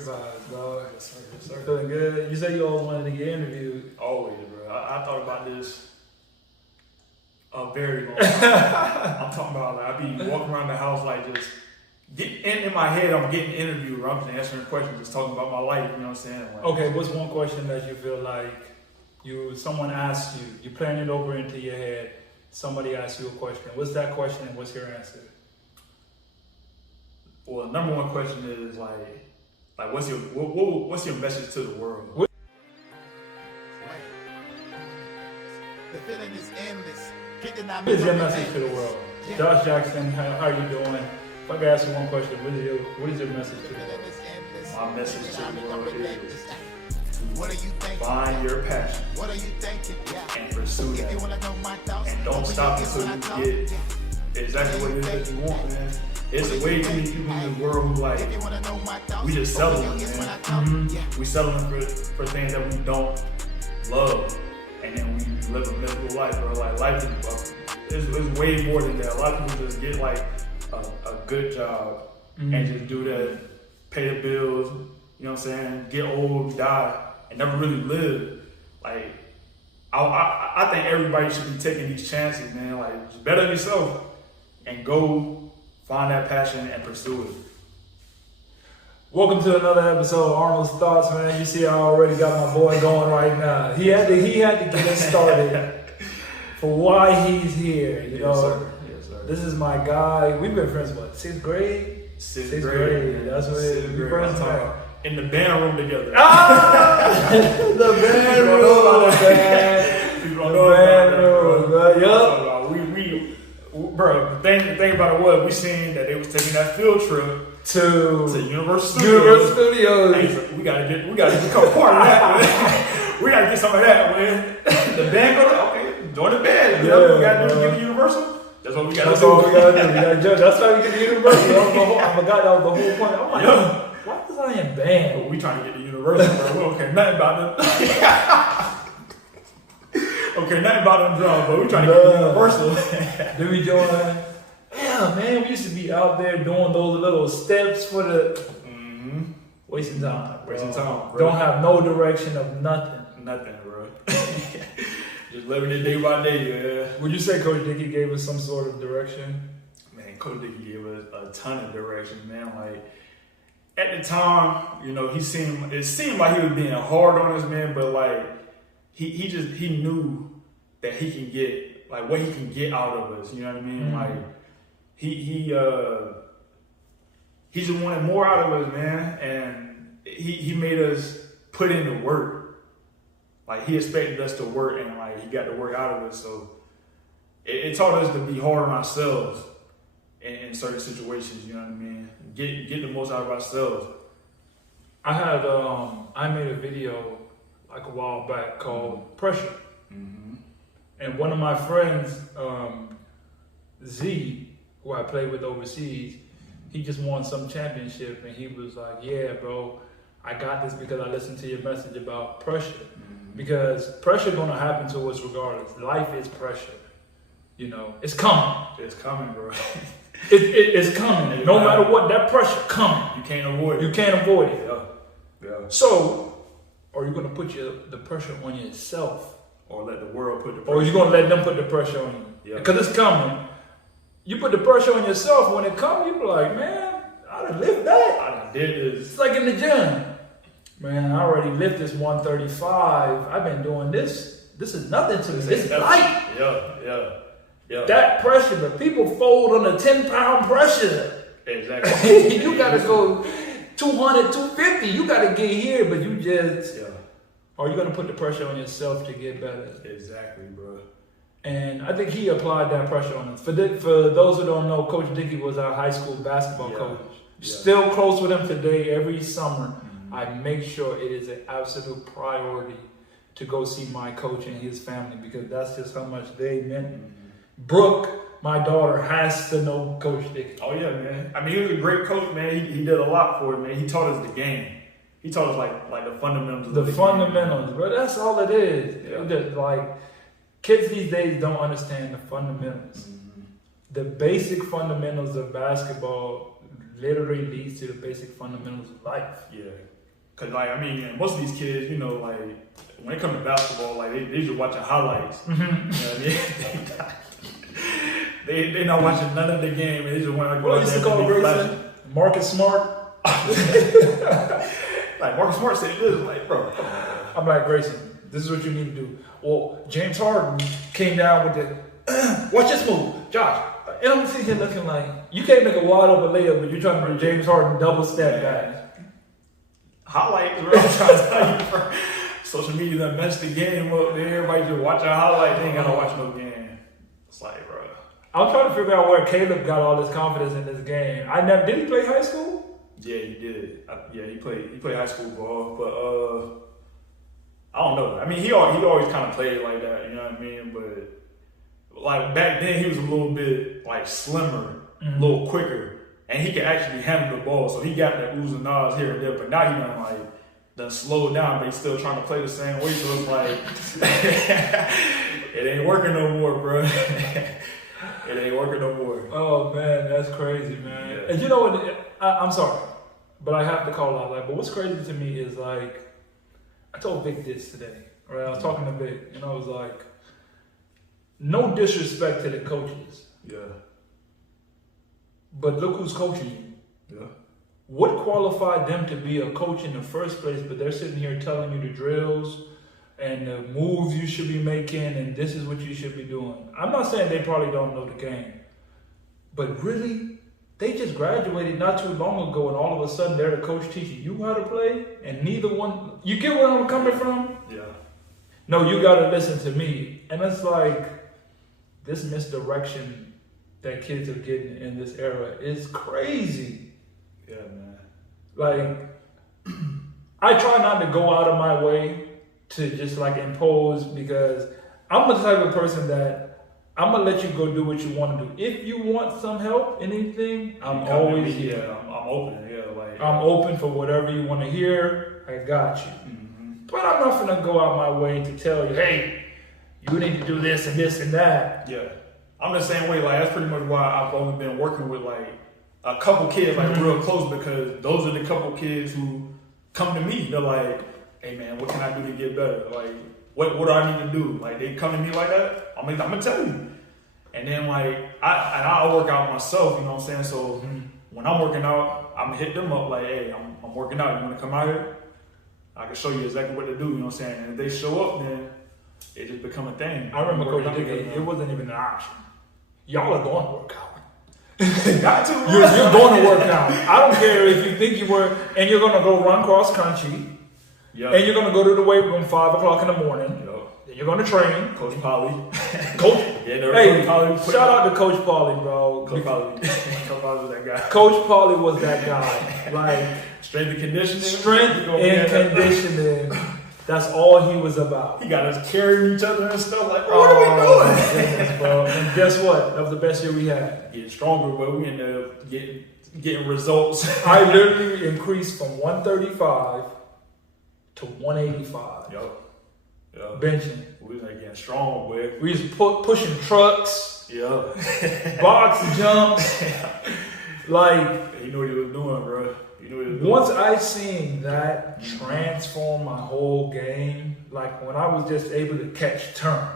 vibes, dog. Yes, sir. Yes, sir. Feeling good. You said you always wanted to get interviewed. Always, bro. I thought about this a very long time. I'm talking about like I be walking around the house like just in my head. I'm getting interviewed. I'm just answering questions, just talking about my life. You know what I'm saying? Like, Okay, what's one question that you feel like someone asks you, you plan it over into your head, somebody asks you a question. What's that question and what's your answer? Well, number one question is like what's your message to the world? The feeling is endless. What is your message to the world? Josh Jackson, how are you doing? If I could ask you one question, what is your message to the world? My message to the world is What are you thinking? find your passion What are you thinking? and pursue If you that. wanna know my thoughts, And don't stop until you get exactly what it is that you want, man. It's way too many people in the world who like, if you wanna know my thoughts, we just settling, man. Yeah. We settling for things that we don't love. And then we live a miserable life, bro. Like life is it's way more than that. A lot of people just get like a good job and just do that, pay the bills, you know what I'm saying, get old, die, and never really live. Like, I think everybody should be taking these chances, man. Like, just better yourself and go find that passion and pursue it. Welcome to another episode of Arnold's Thoughts, man. You see I already got my boy going right now. He had to get us started for why he's here, you know. Sir. Yes, sir. This is my guy. We've been friends, what, 6th grade? Sixth grade. That's what it is. We first met. In the band room together. Ah! The band room. People don't know about that, bro. Yup. Bro, the thing about it was, we seen that they was taking that field trip To Universal Studios. Hey, so we gotta become part of that, man. We gotta get some of that, man. The band okay, join the band. You know what we gotta do to get to Universal? That's what we gotta That's do. all we gotta do. We gotta judge. That's why we get to Universal. I forgot that was the whole point. I'm like, why was I in band? But we trying to get to Universal, bro. We don't care nothing about them. Okay, nothing about them drums, but we trying to get to Universal. Then we join. Yeah, man, we used to be out there doing those little steps for the wasting time. Wasting time, bro. Don't have no direction of nothing. Nothing, bro. Just living it day by day, yeah. Would you say Coach Dickey gave us some sort of direction? Man, Coach Dickey gave us a ton of direction, man. Like, at the time, you know, it seemed like he was being hard on us, man, but like, he knew that he can get, like, what he can get out of us, you know what I mean? Like, he just wanted more out of us, man, and he made us put in the work. Like, he expected us to work, and like, he got the work out of us, so it taught us to be hard on ourselves in certain situations, you know what I mean? Get the most out of ourselves. I made a video like a while back called Pressure. And one of my friends, Z, who I played with overseas, he just won some championship, and he was like, yeah, bro, I got this because I listened to your message about pressure. Because pressure gonna happen to us regardless. Life is pressure. You know, it's coming. It's coming, bro. It's coming. No matter what, that pressure coming. You can't avoid it. You can't avoid it. Yeah. So, are you gonna put the pressure on yourself? Or let the world put the pressure. Or are you gonna let them put the pressure on you? Yeah. Because it's coming. You put the pressure on yourself, when it comes, you be like, man, I done lived that. I done did this. It's like in the gym. Man, I already lift this 135. I've been doing this. This is nothing to me. This is light. Yeah. That pressure, but people fold on a 10-pound pressure. Exactly. You gotta go 200, 250. You gotta get here, but you just... Yeah. Are you gonna put the pressure on yourself to get better? Exactly, bro. And I think he applied that pressure on us. For those who don't know, Coach Dickey was our high school basketball coach. Yeah. Still close with him today. Every summer, I make sure it is an absolute priority to go see my coach and his family, because that's just how much they meant. Brooke, my daughter, has to know Coach Dickey. Oh yeah, man. I mean, he was a great coach, man. He did a lot for it, man. He taught us the game. He taught us like the fundamentals. The of the fundamentals, game. bro. That's all it is. Yeah. Just, like, kids these days don't understand the fundamentals. The basic fundamentals of basketball literally leads to the basic fundamentals of life. Yeah. Cause like, I mean, most of these kids, you know, like when it comes to basketball, like they just watching highlights. Mm-hmm. You know, they not watching none of the game, and they just want to go What out used there to call and be Grayson? flashy. Marcus Smart. Like Marcus Smart said this, like, bro, come on. I'm like, Grayson, this is what you need to do. Well, James Harden came down with the, watch this move, Josh. And I'm sitting here looking like, you can't make a wide open layup, but you're trying to do James Harden double step back. Highlights, bro. I'm trying to tell you, bro. Social media done messed the game up, man. Everybody just watch our highlights. They ain't gotta watch no game. It's like, bro. I'm trying to figure out where Caleb got all this confidence in this game. Did he play high school? Yeah, he did. Yeah, he played high school ball, but I don't know. I mean, he always kind of played like that, you know what I mean? But like back then, he was a little bit like slimmer, a little quicker, and he could actually handle the ball. So he got that oohs and ahs here and there. But now he done slowed down, but he's still trying to play the same way. So it's like it ain't working no more, bro. It ain't working no more. Oh man, that's crazy, man. Yeah. And you know what? I'm sorry, but I have to call it out. Like, but what's crazy to me is like, I told Vic this today. Right, I was talking to Vic, and I was like, no disrespect to the coaches, Yeah. but look who's coaching you. Yeah. What qualified them to be a coach in the first place? But they're sitting here telling you the drills and the moves you should be making, and this is what you should be doing. I'm not saying they probably don't know the game, but really, they just graduated not too long ago, and all of a sudden they're the coach teaching you how to play, and neither one. You get where I'm coming from? Yeah. No, you gotta listen to me, and it's like this misdirection that kids are getting in this era is crazy. Yeah, man. Like, I try not to go out of my way to just like impose, because I'm the type of person that I'm gonna let you go do what you want to do. If you want some help, anything, I'm always here. Yeah, I'm open. Yeah, like I'm open for whatever you want to hear. I got you. But I'm not gonna go out my way to tell you, hey, you need to do this and this and that. Yeah, I'm the same way. Like that's pretty much why I've only been working with like a couple kids, like real close, because those are the couple kids who come to me. They're like, hey man, what can I do to get better? Like, what do I need to do? Like, they come to me like that, I'm gonna tell you. And then like, I'll work out myself, you know what I'm saying? So when I'm working out, I'm gonna hit them up like, hey, I'm working out, you wanna come out here? I can show you exactly what to do, you know what I'm saying? And if they show up, then it just become a thing. I remember Working Coach out Dick, together. it wasn't even an option. Y'all are going to work out. Got to, bro. You're going to work out. I don't care if you think you were, and you're going to go run cross country, Yeah. and you're going to go to the weight room 5 o'clock in the morning. Yo. Then you're going to train. Coach Polly. Coach, Yeah, hey, Coach Polly. shout out to Coach Pauly, bro. Coach Polly. Coach Polly was that guy. Coach Pauly was that guy. Like, Strength and conditioning. strength You gonna be and at that- conditioning. That's all he was about. He got us carrying each other and stuff like, bro, what are we doing? my goodness, bro. And guess what? That was the best year we had. Getting stronger, but we ended up getting results. I literally increased from 135 to 185. Yo. Benching. We was like getting strong, boy. We was pushing trucks, Yeah. box jumps. Like, He knew what he was doing, bro. He knew what he was doing. once I seen that transform my whole game, like when I was just able to catch turn,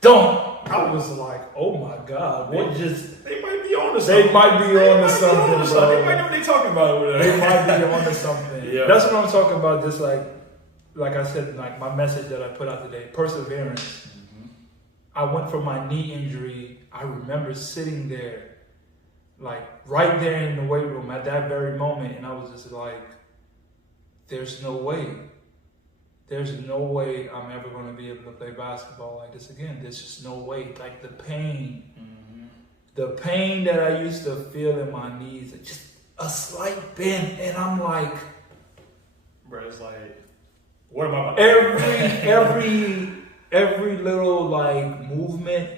dunk, I was like, oh my God, what just... They might be on to something. They might be on to something, They bro. might know what they talking about over there. They might be on to something. Yeah. That's what I'm talking about, just like I said, like my message that I put out today, perseverance. I went from my knee injury. I remember sitting there, like right there in the weight room at that very moment, and I was just like, there's no way. There's no way I'm ever going to be able to play basketball like this again. There's just no way. Like the pain that I used to feel in my knees, just a slight bend, and I'm like, Bro, it's like, what am I about every little like movement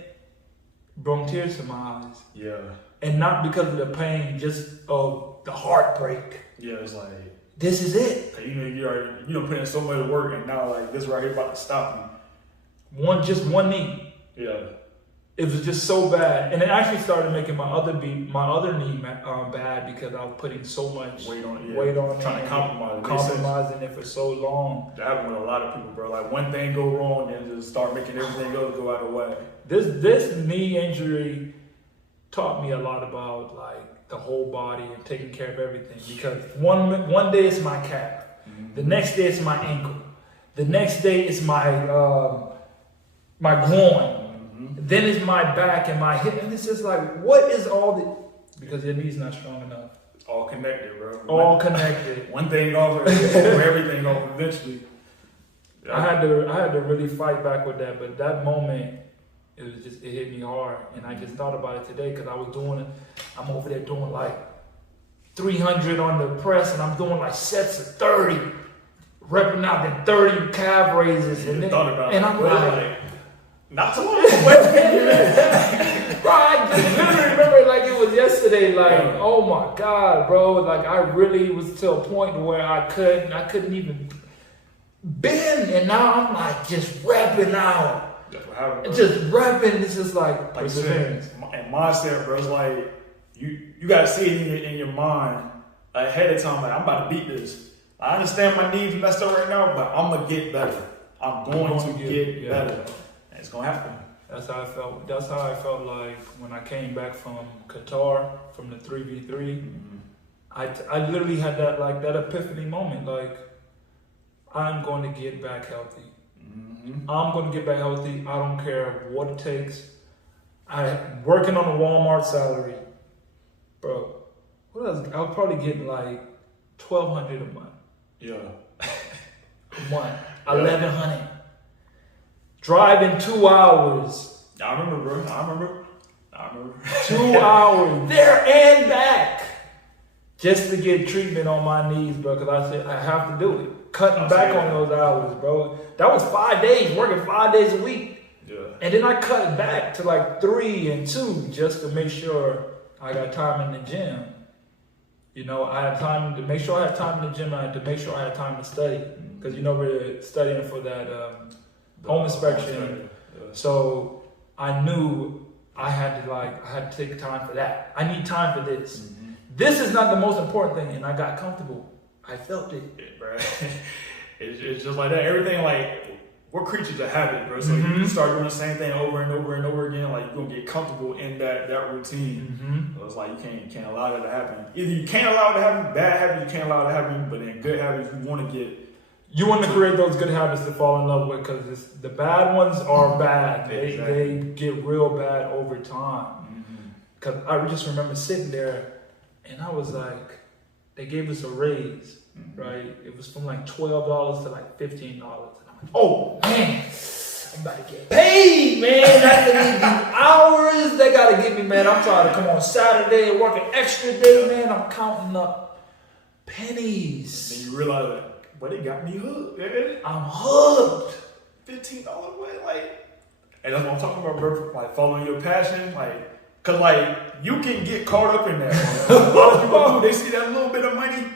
brought tears to my eyes. Yeah. And not because of the pain, just of the heartbreak. Yeah, it's like, This is it. you know, you put in so much work, and now like this right here about to stop Just one knee. you. Yeah. it was just so bad, and it actually started making my other knee bad because I was putting so much weight on trying to compromising it for so long. That happened with a lot of people, bro. Like one thing go wrong, and just start making everything else go out of the way. This knee injury taught me a lot about like the whole body and taking care of everything. Because one day it's my calf, the next day it's my ankle, the next day it's my groin. Then it's my back and my hip, and it's just like, what is all the? Because your knee's not strong enough. It's all connected, bro. All connected. One thing off, or everything off eventually. Yeah. I had to really fight back with that, but that moment, it hit me hard, and I just thought about it today because I was doing it. I'm over there doing like 300 on the press, and I'm doing like sets of 30, repping out the 30 calf raises, and I'm like. Not too long away. Bro, I just literally remember it like it was yesterday. Like, oh my God, bro. Like, I really was to a point where I couldn't even bend. And now I'm like just repping out. Just repping. It's just like perseverance. And mindset, bro. It's like, you got to see it in your mind ahead of time. Like, I'm about to beat this. I understand my knees messed up right now, but I'm going to get better. I'm going to get better. It's gonna happen. That's how I felt. That's how I felt like when I came back from Qatar, from the 3v3. I literally had that epiphany moment. Like, I'm going to get back healthy. I'm going to get back healthy. I don't care what it takes. I'm working on a Walmart salary, bro. What else? I was probably getting like $1,200 a month. Yeah. A month. 1,100. Driving 2 hours. I remember, bro. I remember. 2 hours there and back just to get treatment on my knees, bro. Because I said I have to do it. Cutting back on those hours, bro. That was 5 days, working 5 days a week. Yeah. And then I cut back to like 3 and 2 just to make sure I got time in the gym. You know, I had time to make sure I had time in the gym. I had to make sure I had time to study because we're studying for that. Home inspection. So I knew I had to take time for that. I need time for this. This is not the most important thing, and I got comfortable. I felt it. Yeah, bro. It's just like that. Everything, like, we're creatures of habit, bro. So you start doing the same thing over and over and over again, like, you're gonna get comfortable in that routine. So it's like you can't allow that to happen. Either you can't allow it to happen, bad habits you can't allow it to happen, but in good habits you want to create those good habits to fall in love with, because the bad ones are bad. They get real bad over time. Because I just remember sitting there, and I was like, they gave us a raise, right? It was from like $12 to like $15. And I'm like, oh man, I'm about to get paid, man. After these hours they gotta give me, man. I'm trying to come on Saturday and work an extra day, man. I'm counting up pennies. And you realize that. But they got me hooked. I'm hooked. $15 away, like, and that's what I'm talking about, bro. Like following your passion, like, cause like you can get caught up in that. A lot of people do. They see that little bit of money,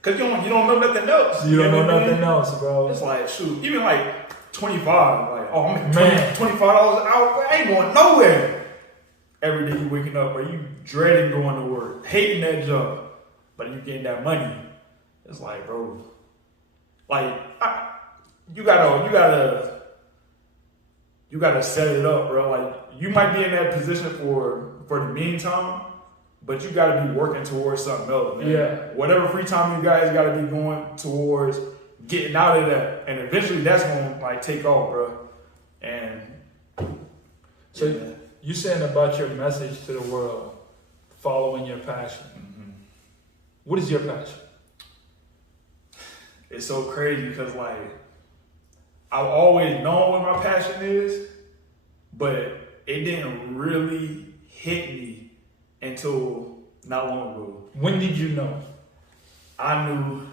cause you don't know nothing else. You don't know nothing else, bro. It's like shoot, even like 25. Like, oh, I'm making $25 an hour. But I ain't going nowhere. Every day you waking up, or you dreading going to work, hating that job, but you getting that money. It's like, bro. Like, you gotta set it up, bro. Like, you might be in that position for the meantime, but you gotta be working towards something else, man. Yeah. Whatever free time you guys gotta be going towards getting out of that, and eventually that's gonna like take off, bro. And so you saying about your message to the world, following your passion. What is your passion? It's so crazy because, like, I've always known what my passion is, but it didn't really hit me until not long ago. When did you know? I knew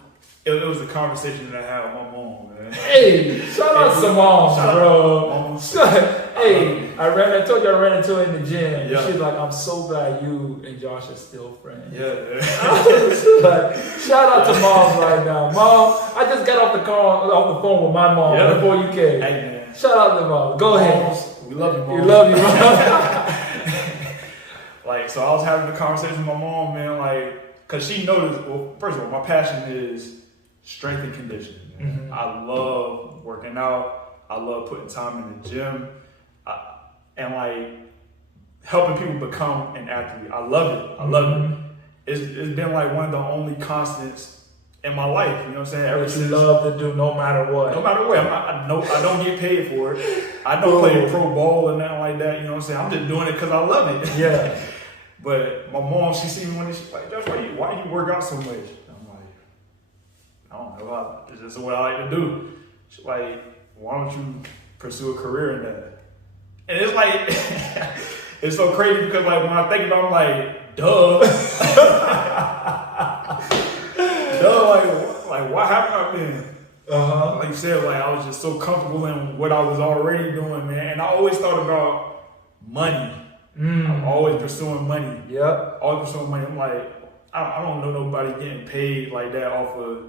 it was a conversation that I had with my mom, man. Hey, shout out to moms, bro. Hey, I told you I ran into her in the gym. Yeah. She's like, I'm so glad you and Josh are still friends. Yeah. Like, shout out to moms right now. Mom, I just got off the phone with my mom before you came. Hey, man. Shout out to mom. Go ahead. We love you, Mom. We love you, bro. Like, so I was having a conversation with my mom, man, like, cause she noticed, well, first of all, my passion is strength and conditioning. Mhm. I love working out. I love putting time in the gym. And like, helping people become an athlete. I love it. I love it. It's been like one of the only constants in my life, you know what I'm saying? Ever What you since, love to do no matter what. no matter what, I don't get paid for it. I don't play pro ball or nothing like that, you know what I'm saying? I'm just doing it because I love it. Yeah. But my mom, she see me one day, she's like, Josh, why do you work out so much? I'm like, I don't know, it's just what I like to do. She's like, why don't you pursue a career in that? And it's like, it's so crazy because like when I think about it, I'm like, duh. Duh, like what haven't I been? Like you said, like I was just so comfortable in what I was already doing, man. And I always thought about money. I'm always pursuing money. Yep. Always pursuing money. I'm like, I don't know nobody getting paid like that off of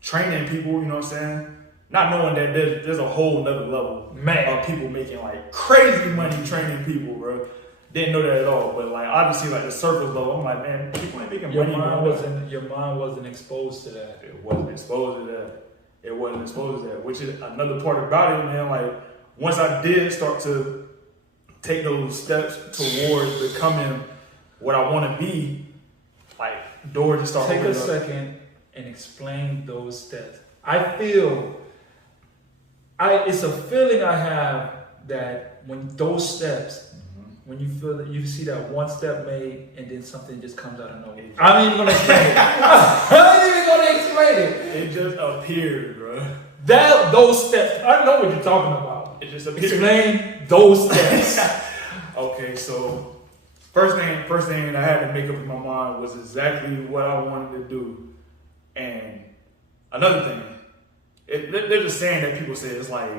training people, you know what I'm saying? Not knowing that there's a whole nother level of people making like crazy money training people, bro. Didn't know that at all. But like obviously like the surface level, I'm like, man, people ain't making Your money. your mind wasn't exposed to that. It wasn't exposed to that. It wasn't exposed to that. Which is another part about it, man. Like once I did start to take those steps towards becoming what I want to be, like doors just start Take a opening up. second and explain those steps. I feel, it's a feeling I have that when those steps, when you feel that you see that one step made and then something just comes out of nowhere. I ain't even gonna explain it. I ain't even gonna explain it. It just appeared, bro. Those steps, I know what you're talking about. It just appeared. Explain those steps. Okay, so first thing that I had to make up in my mind was exactly what I wanted to do. And another thing, there's a saying that people say, it's like,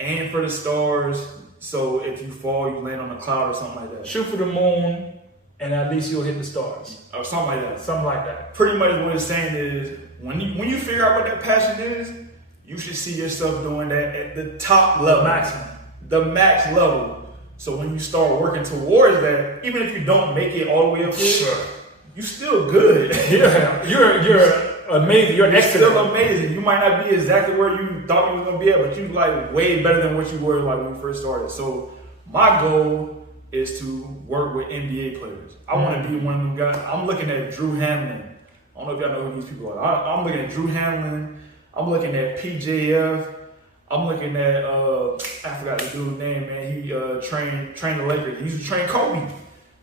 aim for the stars, so if you fall, you land on a cloud or something like that. Shoot for the moon, and at least you'll hit the stars. Or something like that. Something like that. Pretty much what it's saying is, when you figure out what that passion is, you should see yourself doing that at the top level. The max level. So when you start working towards that, even if you don't make it all the way up there, you're still good. Yeah, you're amazing. You're excellent. Still amazing. You might not be exactly where you thought you were gonna be at, but you like way better than what you were like when you first started. So my goal is to work with NBA players. I want to be one of them guys. I'm looking at Drew Hamlin. I don't know if y'all know who these people are. I'm looking at Drew Hamlin. I'm looking at PJF. I'm looking at I forgot the dude's name, man. He trained the Lakers. He used to train Kobe.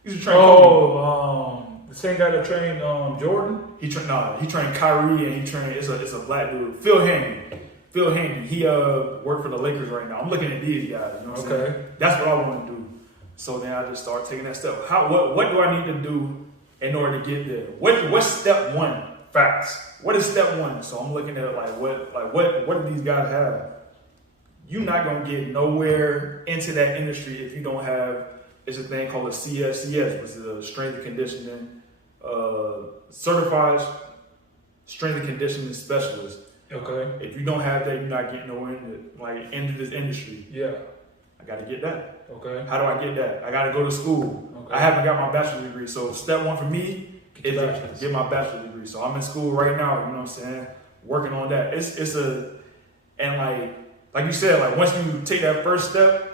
The same guy that trained Jordan? He trained Kyrie, and it's a black dude. Phil Handy. He worked for the Lakers right now. I'm looking at these guys, you know what I'm saying? That's what I want to do. So then I just start taking that step. What do I need to do in order to get there? What's step one? Facts. What is step one? So I'm looking at what do these guys have? You're not gonna get nowhere into that industry if you don't have, it's a thing called a CSCS, which is a strength and conditioning certified strength and conditioning specialist. Okay. If you don't have that, you're not getting nowhere into this industry. Yeah. I gotta get that. Okay. How do I get that? I gotta go to school. Okay. I haven't got my bachelor's degree. So step one for me is to get my bachelor's degree. So I'm in school right now, you know what I'm saying? Working on that. And like you said, like once you take that first step,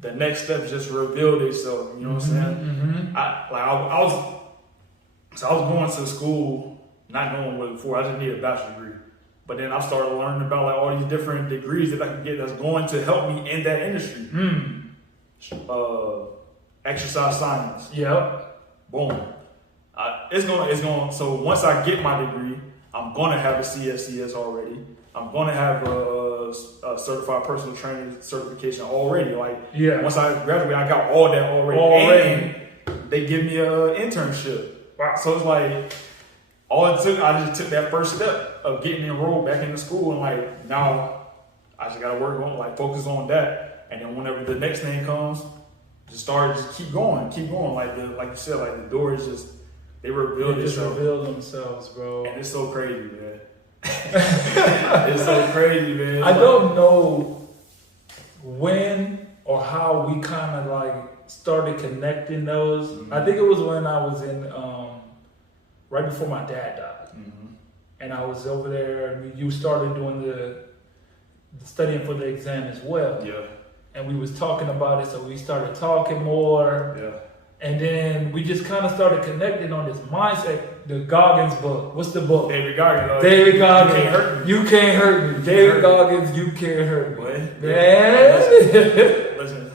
the next step is just reveal themselves. You know what I'm saying? I was going to school not knowing what before. I just needed a bachelor's degree. But then I started learning about like all these different degrees that I can get that's going to help me in that industry. Exercise science. Yep. Boom. It's going. So once I get my degree, I'm gonna have a CSCS already. I'm gonna have a certified personal training certification already. Once I graduate, I got all that already. And they give me an internship. Wow. So it's like I just took that first step of getting enrolled back into school, and now I just gotta work on focus on that. And then whenever the next thing comes, just keep going. Like you said, the doors they reveal themselves, bro. And it's so crazy, man. It's so crazy, man. I don't know when or how we kind of like started connecting those. I think it was when I was in, right before my dad died. And I was over there, and you started doing the studying for the exam as well. Yeah. And we was talking about it, so we started talking more. Yeah. And then we just kind of started connecting on this mindset. The Goggins book. What's the book? David Goggins. David Goggins. You can't hurt me. You can't hurt me. David Goggins, you can't hurt me. What? Man. Listen.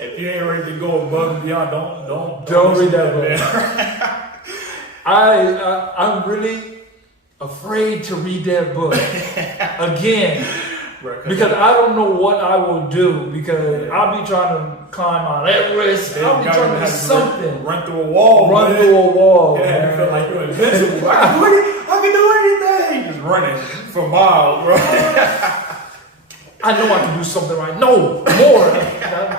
If you ain't ready to go above and beyond, Don't read that book. I'm really afraid to read that book again. Because I don't know what I will do, because I'll be trying to climb Mount Everest, I'll be trying to do something. Run through a wall. Yeah, you feel like you're invincible. I can do anything. Just running for miles, bro. I know I can do something right. No, more.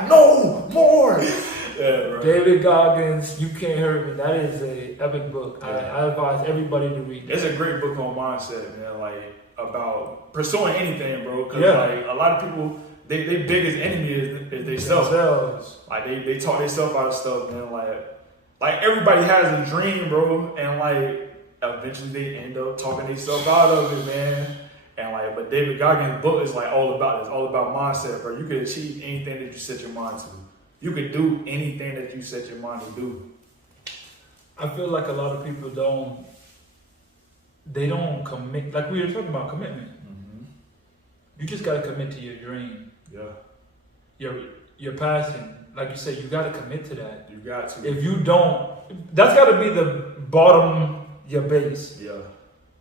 No, more. Yeah, bro. David Goggins, You Can't Hurt Me. That is a epic book. I advise everybody to read it. It's a great book on mindset, man. Like, about pursuing anything, bro. Because like a lot of people, they biggest enemy is themselves. Like they talk themselves out of stuff, man. Like everybody has a dream, bro, and like eventually they end up talking themselves out of it, man. And like, but David Goggins' book is like all about this, all about mindset, bro. You can achieve anything that you set your mind to. You could do anything that you set your mind to do. I feel like a lot of people don't commit. Like we were talking about commitment. You just gotta commit to your dream. Yeah. Your passion. Like you said, you gotta commit to that. You got to. If you don't, that's gotta be the bottom, your base. Yeah.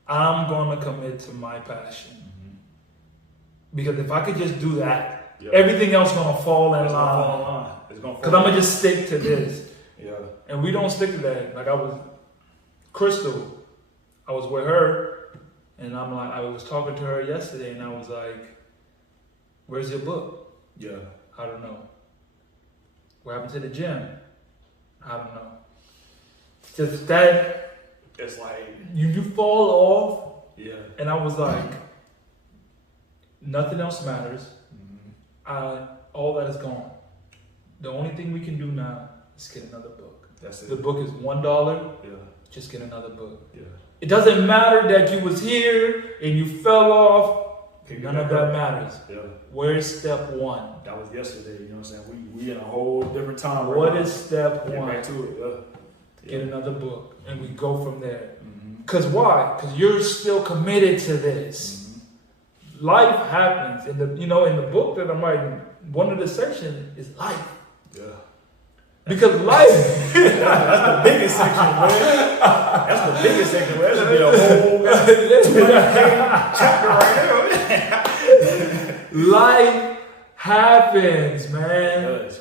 I'm gonna commit to my passion. Because if I could just do that, everything else gonna fall in line. Because I'm gonna just stick to this. Yeah. And we don't stick to that. Like Crystal, I was with her, and I was talking to her yesterday, and I was like, "Where's your book?" Yeah. I don't know. What happened to the gym? I don't know. Just that. It's like you fall off. Yeah. And I was like, nothing else matters. All that is gone. The only thing we can do now is get another book. That's it. The book is $1. Yeah. Just get another book. Yeah. It doesn't matter that you was here and you fell off. None of that matters. Yeah. Where's step one? That was yesterday. You know what I'm saying? We in a whole different time. What is step one? Get back to it. Get another book, and we go from there. Cause why? Because you're still committed to this. Life happens. In the book that I'm writing, one of the sections is life. Yeah. Because life. That's the biggest section, man. That's the biggest section, man. That should be a whole 20-page chapter right there. Life happens, man. It does.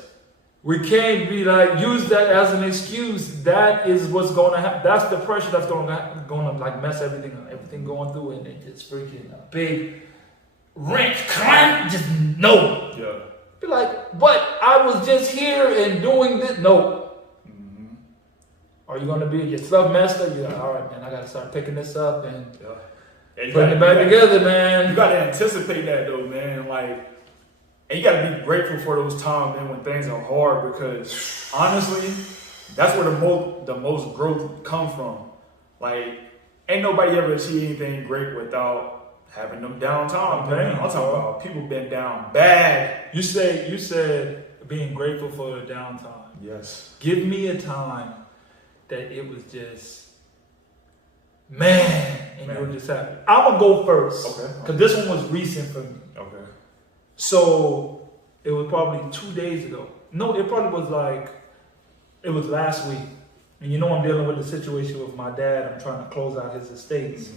We can't be like, use that as an excuse. That is what's going to happen. That's the pressure that's going to like mess everything up. Everything going through, and it just freaking a big wrench. Just no. Yeah. Be like, but I was just here and doing this. No. Are you going to be your stuff messed up? You're like, all right, man, I got to start picking this up and putting it back together, man. You got to anticipate that, though, man. Like, and you got to be grateful for those times, man, when things are hard, because honestly, that's where the most growth comes from. Like, ain't nobody ever achieved anything great without having them downtime, man. I'm talking about people been down bad. You said being grateful for the downtime. Yes. Give me a time that it was just, man, and you were just happy. I'm going to go first. Okay. Because this one was recent for me. Okay. So it was probably 2 days ago. No, it probably was it was last week. And I'm dealing with a situation with my dad. I'm trying to close out his estates.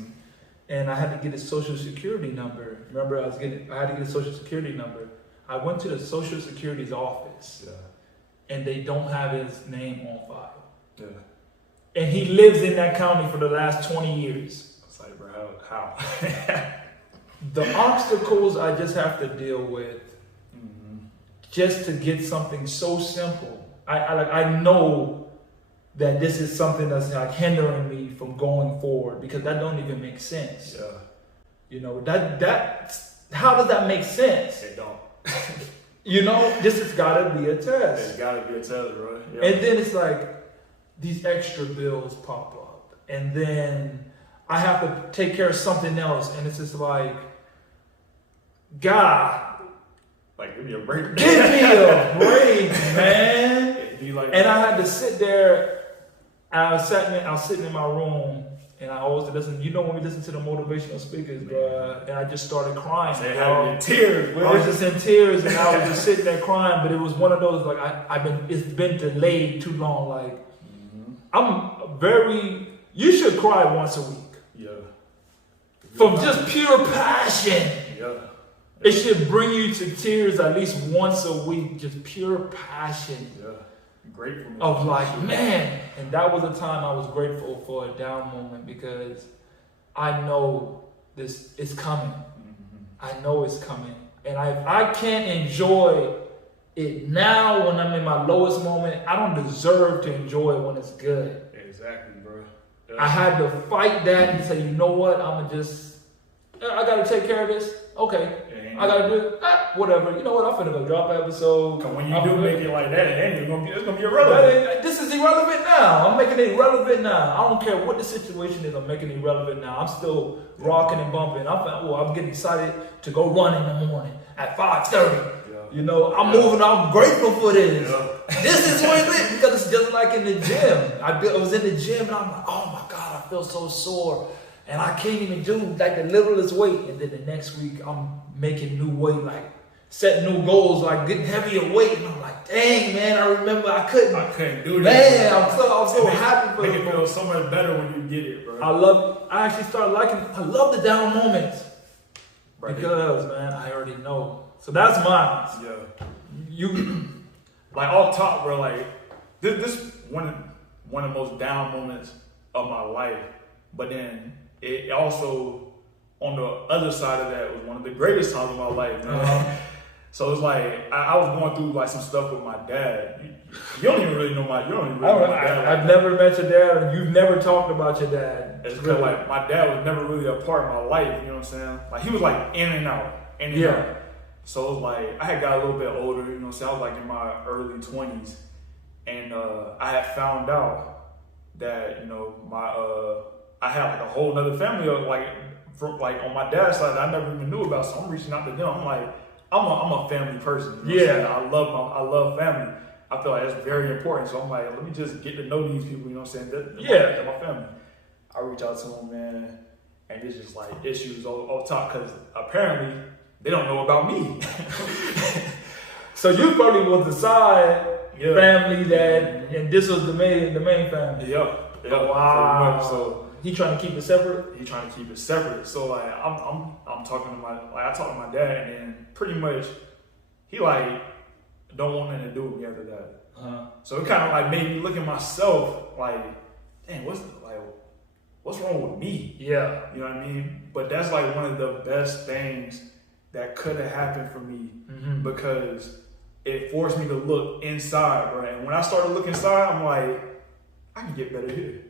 And I had to get his social security number. Remember, I had to get his social security number. I went to the social security's office. Yeah. And they don't have his name on file. Yeah. And he lives in that county for the last 20 years. It's like, bro, how? The obstacles I just have to deal with just to get something so simple. I know that this is something that's like hindering me from going forward, because that don't even make sense. Yeah. That how does that make sense? It don't. You know, this has got to be a test. It's gotta be a test, bro. Yeah. And then it's like these extra bills pop up, and then I have to take care of something else, and it's just like, God, like, give me a break. give me a break, man. Be like, And I had to sit there. I was sitting in my room, and I always listen. You know, when we listen to the motivational speakers, bro, and I just started crying. they have in tears, bro. I was just in tears, and I was just sitting there crying. But it was one of those like it's been delayed too long. Like I'm very. You should cry once a week. Yeah. From just pure passion. Yeah. It should bring you to tears at least once a week. Just pure passion. Yeah. Grateful. Of like, man. And that was a time I was grateful for a down moment because I know this is coming. I know it's coming. And I can't enjoy it now when I'm in my lowest moment. I don't deserve to enjoy it when it's good. Exactly, bro. Yeah. I had to fight that and say, you know what? I gotta take care of this. Okay. I gotta do it. Whatever. You know what? I'm finna go drop an episode. Cause when you do make it like that, it's gonna be irrelevant. This is irrelevant now. I'm making it relevant now. I don't care what the situation is. I'm making it relevant now. I'm still rocking and bumping. I'm getting excited to go run in the morning at 5:30. Yeah. You know, I'm moving. I'm grateful for this. Yeah. This is what it is because it's just like in the gym. I was in the gym and I'm like, oh my God, I feel so sore. And I can't even do like the littlest weight. And then the next week I'm making new weight, like setting new goals, like getting heavier weight. And I'm like, dang, man, I remember I couldn't do this. Man, I'm so happy for you. Make you. it feel so much better when you get it, bro. I actually started I love the down moments. Right. Because, man, I already know. So that's mine. Yeah. You, like off top, bro, like this one of the most down moments of my life. But then it also, on the other side of that, was one of the greatest times of my life, man. So it's like I was going through like some stuff with my dad. You don't even really know my dad. I've never met your dad, and you've never talked about your dad. It's because like my dad was never really a part of my life. You know what I'm saying? Like he was like in and out. So it was like I had got a little bit older. You know what I'm saying? I was like in my early 20s, and I had found out that I had like a whole other family of from on my dad's side that I never even knew about. So I'm reaching out to them. I'm like, I'm a family person. You know what I love family. I feel like that's very important. So I'm like, let me just get to know these people. You know what I'm saying? They're my family. I reach out to them, man, and it's just like issues off top because apparently they don't know about me. So you probably was the side family that, and this was the main family. Yeah. Wow. So he trying to keep it separate. So like I'm talking to I talked to my dad, and then pretty much he like don't want nothing to do with me after that. So it kind of like made me look at myself like, dang, what's wrong with me? Yeah. You know what I mean? But that's like one of the best things that could have happened for me because it forced me to look inside, right? And when I started looking inside, I'm like, I can get better here.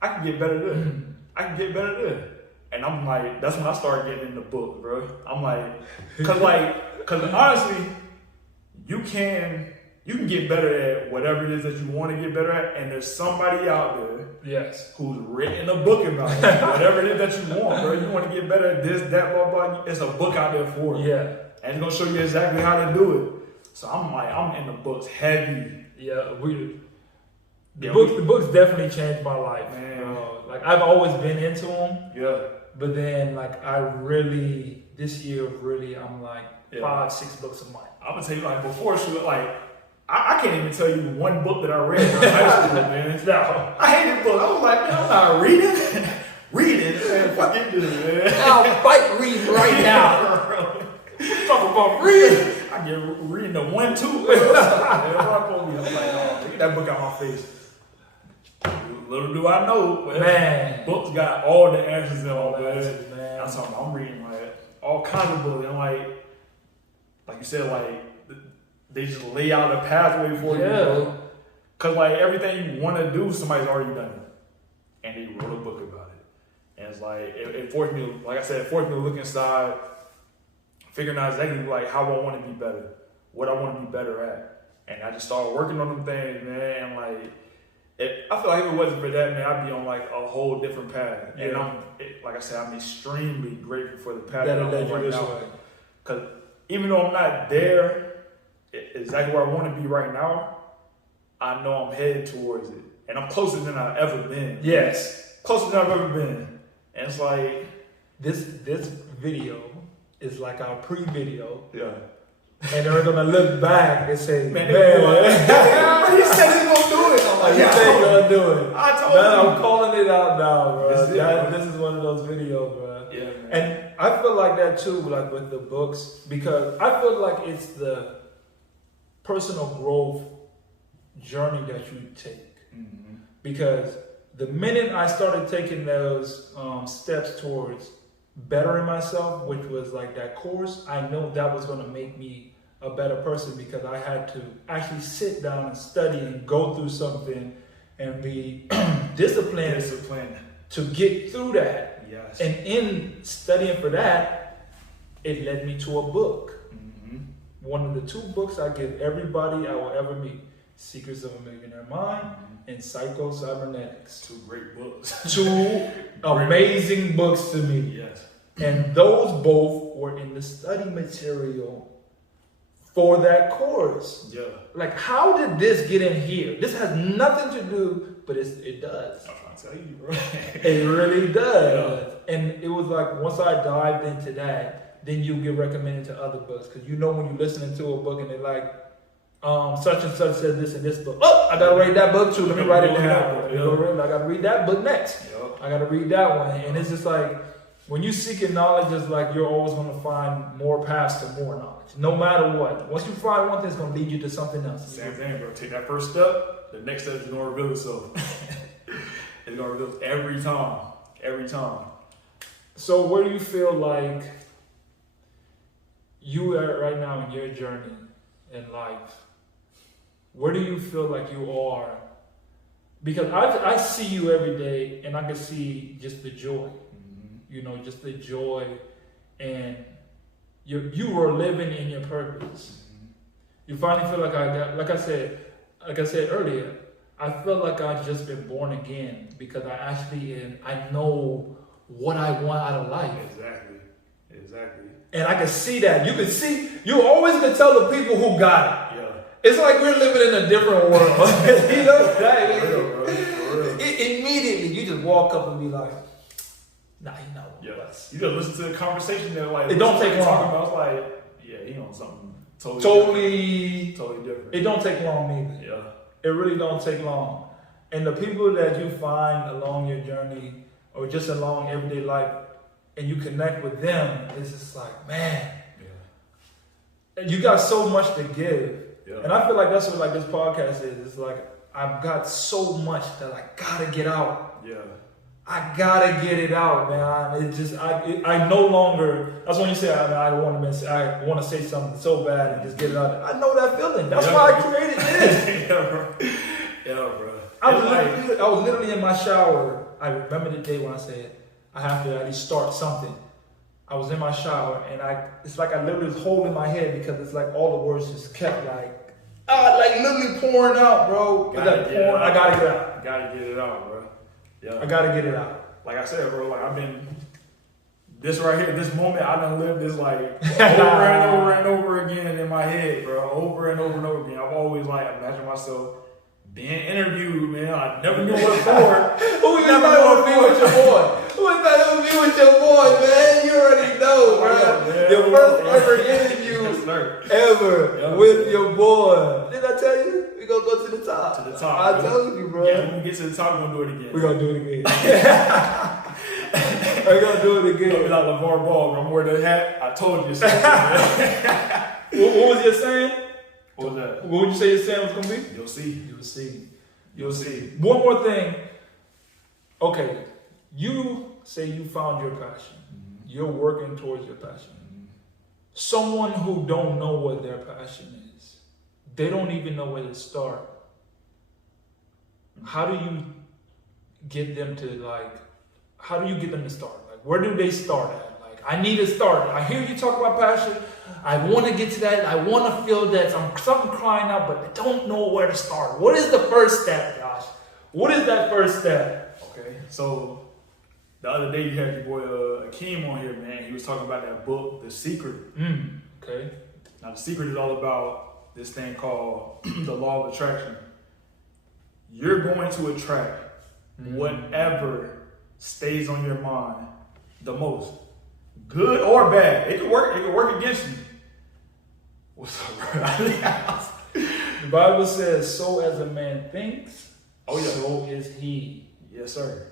I can get better there. I can get better there. And I'm like, that's when I started getting in the book, bro. I'm like, cause honestly, you can get better at whatever it is that you want to get better at, and there's somebody out there who's written a book about it. Whatever it is that you want, bro. You want to get better at this, that, blah, blah. It's a book out there for it. Yeah. And it's gonna show you exactly how to do it. So I'm in the books heavy. Yeah, the books definitely changed my life. Man. Like I've always been into them. Yeah. But then like this year I'm like 5-6 books a month. I'm gonna tell you like before I can't even tell you one book that I read in high school, man. No. I hated books. I was like, man, I'm not reading. Man, fuck it, man. I'll fight reading right now. Talk about reading. I get reading the 1-2. I'm like, oh, get that book out my face. Little do I know, man. Books got all the answers in all that. Man. That's something I'm reading like all kinds of books. And like you said, like they just lay out a pathway for you, bro. Cause like everything you want to do, somebody's already done it, and they wrote a book about it. And it's like it forced me, like I said, it forced me to look inside, figuring out exactly like how I want to be better. what I want to be better at. And I just started working on them things, man. And like, I feel like if it wasn't for that, man, I'd be on like a whole different path. Yeah. And like I said, I'm extremely grateful for the path That'll that I'm lead you on right this now. way. Because even though I'm not there exactly where I want to be right now, I know I'm headed towards it. And I'm closer than I've ever been. Yes. Closer than I've ever been. And it's like, This video is like our pre-video. yeah. And they're gonna look back and say, man, He said he's gonna do it. I'm like, you think gonna do it. I told Man, you. I'm calling it out now, bro. This is it, bro. This is one of those videos, bro. Yeah, man. And I feel like that too, like with the books, because I feel like it's the personal growth journey that you take. Mm-hmm. Because the minute I started taking those steps towards bettering myself, which was like that course, I know that was going to make me a better person, because I had to actually sit down and study and go through something and be disciplined to get through that. Yes. And in studying for that, it led me to a book. Mm-hmm. One of the 2 books I give everybody I will ever meet: Secrets of a Millionaire Mind and Psycho Cybernetics. 2 great books. 2 amazing books to me. Yes. And those both were in the study material for that course. Yeah. Like, how did this get in here? This has nothing to do, but it does. I'm trying to tell you, bro. It really does. Yeah. And it was like, once I dived into that, then you get recommended to other books. Because you know when you're listening to a book and they're like, such and such said this in this book. Oh, I gotta read that book too. Let me write it down. I gotta read that book next. I gotta read that one. And it's just like, when you seeking knowledge, it's like you're always gonna find more paths to more knowledge. No matter what. Once you find one thing, it's gonna lead you to something else. Same thing, bro. Take that first step, the next step is gonna reveal itself. It's gonna reveal every time. Every time. So where do you feel like you are right now in your journey in life? Where do you feel like you are? Because I see you every day, and I can see just the joy. You know, just the joy, and you are living in your purpose. You finally feel like like I said earlier, I feel like I've just been born again, because I know what I want out of life. Exactly. And I can see that. You always can tell the people who got it. Yeah. It's like we're living in a different world. You know, For real. Immediately you just walk up and be like, nah, you know. Yeah. You gotta listen to the conversation that like it don't take long. Talking about, it's like, yeah, he on something totally different. It don't take long either. Yeah. It really don't take long. And the people that you find along your journey, or just along everyday life, and you connect with them, it's just like, man, you got so much to give. Yeah. And I feel like that's what like this podcast is. It's like, I've got so much that I gotta get out. Yeah. I gotta get it out, man. It just, I no longer. That's when you say I want to say something so bad and just get it out. I know that feeling. That's why I created this. Yeah, bro. I was literally in my shower. I remember the day when I said I have to at least start something. I was in my shower, and it's like I literally was holding my head, because it's like all the words just kept like literally pouring out, bro. I gotta get it out. Gotta get it out, bro. Yeah. I gotta get it out. Like I said, bro, like I've been, this right here, this moment, I done lived this like over and over and over again in my head, bro. Over and over and over again. I've always like imagined myself being interviewed, man. I never knew what for. Who you thought would be with your boy? Who thought it would be with your boy, man? You already know, bro. Your first ever interview ever with your boy. Did I tell you? We're gonna go to the top. To the top. I told you, bro. Yeah, when we get to the top, we're gonna do it again. We're gonna do it again. We're gonna do it again. It's like LeVar Ball, I'm wearing the hat. I told you something. What was your saying? What was that? What would you say your saying was gonna be? You'll see. You'll see. You'll see. One more thing. Okay, you say you found your passion. Mm-hmm. You're working towards your passion. Mm-hmm. Someone who don't know what their passion is, they don't even know where to start. How do you get them to how do you get them to start? Like, where do they start at? Like, I need to start. I hear you talk about passion. I want to get to that. I want to feel that. I'm something crying out, but I don't know where to start. What is the first step, Josh? What is that first step? Okay, so the other day you had your boy Akeem on here, man. He was talking about that book, The Secret. Okay. Now, The Secret is all about this thing called the law of attraction. You're going to attract whatever stays on your mind the most, good or bad. It could work against you. What's up, bro? The Bible says, so as a man thinks, Oh, yeah. so is he. Yes, sir.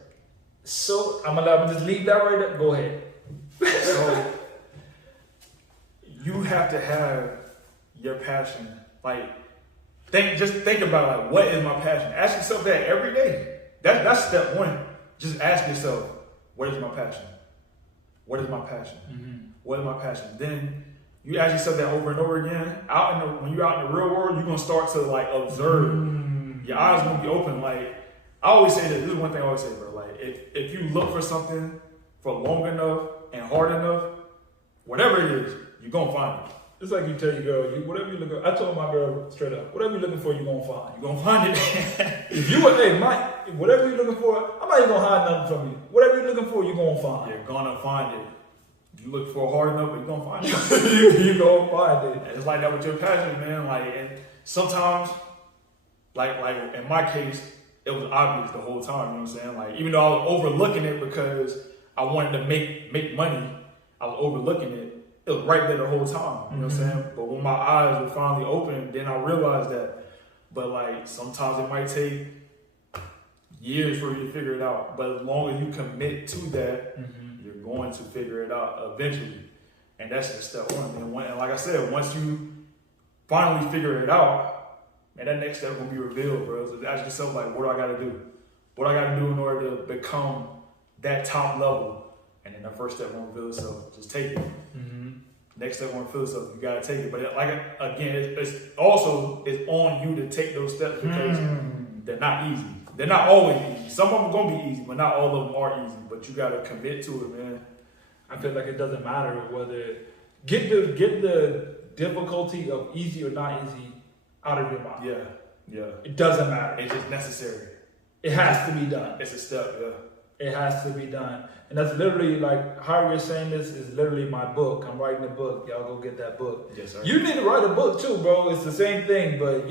So, I'm gonna just leave that right there. Go ahead. So you have to have your passion. Like, just think about, like, what is my passion? Ask yourself that every day. That's step one. Just ask yourself, what is my passion? What is my passion? What is my passion? Then you ask yourself that over and over again. When you're out in the real world, you're gonna start to like observe. Your eyes gonna be open. Like, I always say this is one thing I always say, bro. Like, if you look for something for long enough and hard enough, whatever it is, you're gonna find it. It's like you tell your girl, whatever you looking. I told my girl straight up, whatever you're looking for, you're gonna find. You're gonna find it. If you were, hey, Mike, whatever you're looking for, I'm not even gonna hide nothing from you. Whatever you're looking for, you're gonna find. You're gonna find it. If you look for it hard enough, you're gonna find it. You're gonna find it. And it's like that with your passion, man. Like, and sometimes, like in my case, it was obvious the whole time. You know what I'm saying? Like, even though I was overlooking it because I wanted to make money, I was overlooking it. It was right there the whole time. You know what I'm saying? But when my eyes were finally open, then I realized that. But like, sometimes it might take years for you to figure it out. But as long as you commit to that, you're going to figure it out eventually. And that's just step one. And like I said, once you finally figure it out, man, that next step will be revealed, bro. So ask yourself, like, what do I got to do? What do I got to do in order to become that top level? And then the first step won't reveal itself. Just take it. Next step won't reveal itself. You got to take it. But like, again, it's on you to take those steps because they're not easy. They're not always easy. Some of them are going to be easy, but not all of them are easy. But you got to commit to it, man. I feel like it doesn't matter whether get the difficulty of easy or not easy out of your mind. Yeah. It doesn't matter. It's just necessary. It has to be done. It's a step, yeah. It has to be done. And that's literally like how you're saying this is literally my book. I'm writing a book. Y'all go get that book. Yes, sir. You need to write a book too, bro. It's the same thing, but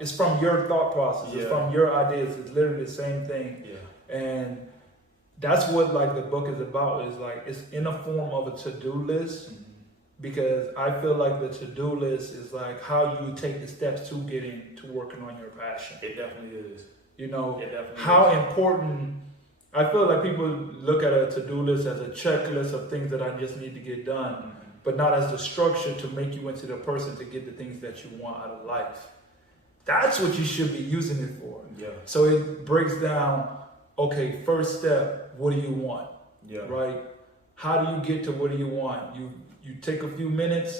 it's from your thought process. It's from your ideas. It's literally the same thing. Yeah. And that's what like the book is about. Is like it's in a form of a to-do list. Because I feel like the to-do list is like how you take the steps to getting to working on your passion. It definitely is. It definitely how important. I feel like people look at a to-do list as a checklist of things that I just need to get done, but not as the structure to make you into the person to get the things that you want out of life. That's what you should be using it for. Yeah. So it breaks down, okay, first step, what do you want? Yeah. Right? How do you get to what do you want? You take a few minutes.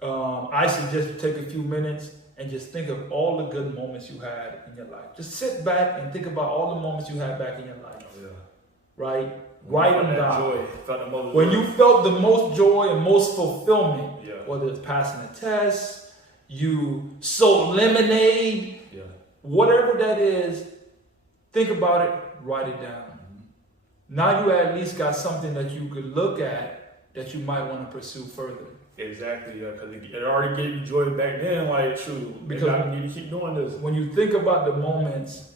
I suggest you take a few minutes and just think of all the good moments you had in your life. Just sit back and think about all the moments you had back in your life. Yeah. Right? Write them down. When you felt the most joy and most fulfillment, whether it's passing a test, you sold lemonade, whatever that is, think about it, write it down. Now you at least got something that you could look at that you might want to pursue further. Exactly, because it already gave you joy back then, like, true. Because I need to keep doing this. When you think about the moments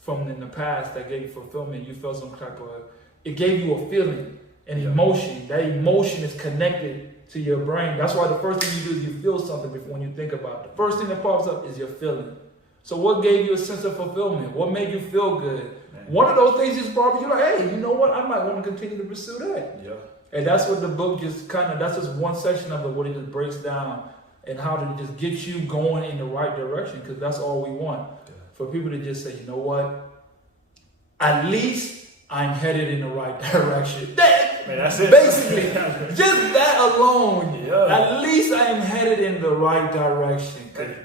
from in the past that gave you fulfillment, you felt some type of, it gave you a feeling, an emotion. That emotion is connected to your brain. That's why the first thing you do is you feel something before when you think about it. The first thing that pops up is your feeling. So what gave you a sense of fulfillment? What made you feel good? One of those things is probably you're like, hey, you know what? I might want to continue to pursue that. Yeah. And that's what the book just that's just one section of it, what it just breaks down and how to just get you going in the right direction, because that's all we want. Yeah. For people to just say, you know what? At least I'm headed in the right direction. Man, that's it. Basically, just that alone, at least I am headed in the right direction.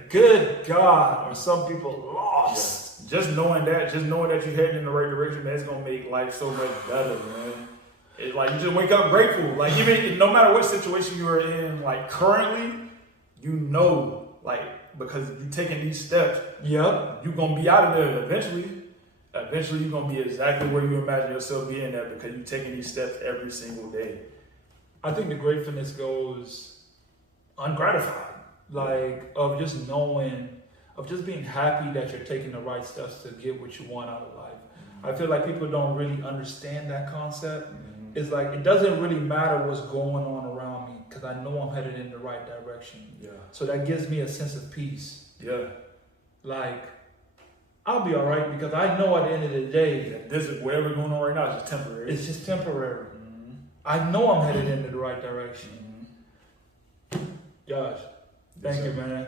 Good God, are some people lost? Just knowing that you're heading in the right direction, that's gonna make life so much better, man. like you just wake up grateful. Like even no matter what situation you are in, like currently, you know, like because you taking these steps, Yep. you're gonna be out of there eventually. Eventually, you're gonna be exactly where you imagine yourself being at because you're taking these steps every single day. I think the gratefulness goes ungratified, like of just knowing, of just being happy that you're taking the right steps to get what you want out of life. I feel like people don't really understand that concept. It's like it doesn't really matter what's going on around me because I know I'm headed in the right direction. Yeah. So that gives me a sense of peace. Yeah. Like I'll be all right because I know at the end of the day Yeah. This is whatever going on right now is just temporary. it's just temporary. I know I'm headed in the right direction. Josh, thank you, man.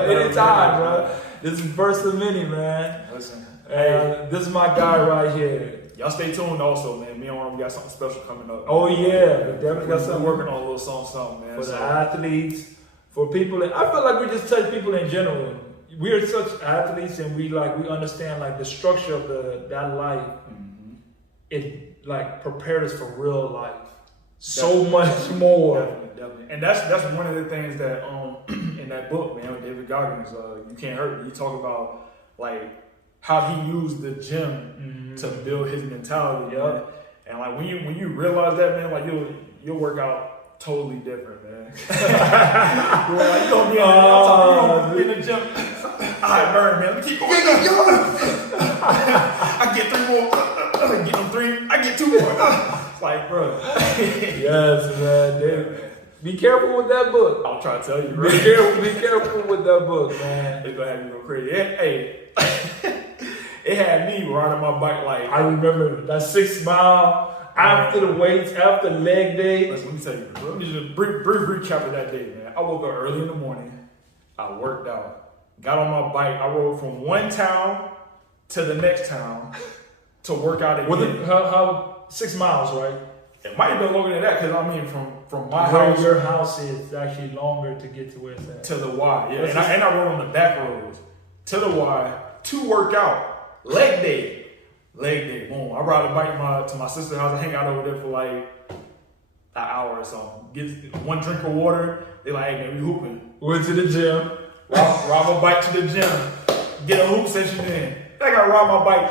Anytime, bro. This is first of many, man. Listen, This is my guy right here. y'all stay tuned also, man. Me and Arnold, we got something special coming up. Oh yeah, we definitely got We're something working on a little something, man. for the athletes, for people. I feel like we just touch people in general. We are such athletes, and we understand like the structure of that life. It like prepared us for real life so much more. Definitely. And that's one of the things that in that book, man, with David Goggins, You Can't Hurt Me, you talk about like how he used the gym to build his mentality. Man. And like when you realize that, man, like you'll work out totally different, man. You're gonna be in the gym. I burn, man. Let me keep going. I get 3 more. I get them 3. I get 2 more. It's like, bro. Yes, man. Dude. Be careful with that book. I'll try to tell you, bro. Be careful with that book, man. It's gonna have you go crazy. It had me riding my bike like. I remember that 6 mile after the weights, after leg day. Listen, let me tell you, bro. Let me just brief recap of that day, man. I woke up early in the morning. I worked out. Got on my bike. I rode from one town to the next town to work out again. How 6 miles, right? It might have been longer than that because I mean from my Where house your house is actually longer to get to where it's at. to the Y. Yeah, and I rode on the back roads to the Y to work out. Leg day, boom. I ride a bike to my sister's house. I hang out over there for like an hour or something. Get 1 drink of water. They like, hey man, we hooping. Went to the gym. Ride my bike to the gym. Get a hoop session in. I gotta ride my bike.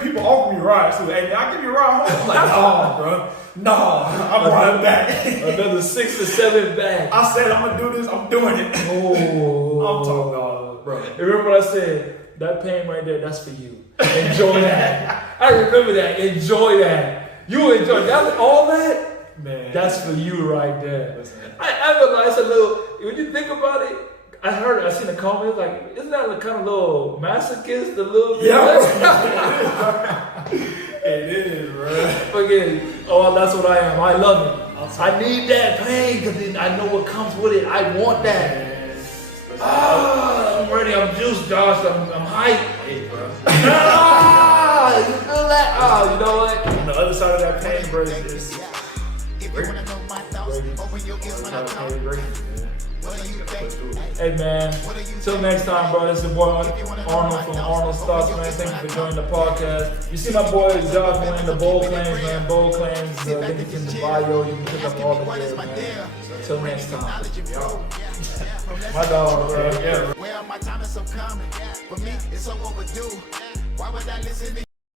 People offer me rides too. Hey man, I'll give you a ride home. I'm like, nah, bro. Nah, I'm riding back. Another 6 to 7 back. I said I'm gonna do this. I'm doing it. Oh, I'm talking about, bro. Remember what I said? That pain right there, that's for you. Enjoy that. I remember that. Enjoy that. You enjoy that. All that, Man, that's for you right there. Listen. I realized a little, when you think about it, I seen a comment, like, isn't that a kind of little masochist, a little bit? Yeah. It is, bro. Forget, oh, that's what I am. I love it. I need that pain because I know what comes with it. I want that. I'm ready. I'm juiced, Josh. I'm hyped. Hey, bro. You feel that? You know what? On the other side of that pain, bro, is If you wanna know my thoughts, open your ears when I talk. What do you think? Hey, man. Till next time, bro. This is your boy Arnold from Arnold's Thoughts, man. Thank you for joining the podcast. You see my boy Josh, man, the Boldclaims, man. Boldclaims, link is in the bio. You can pick up all the gear, man. Till next time. My dog, bro. Yeah. Well, my time is so common. For me, it's so overdue. Why would I listen to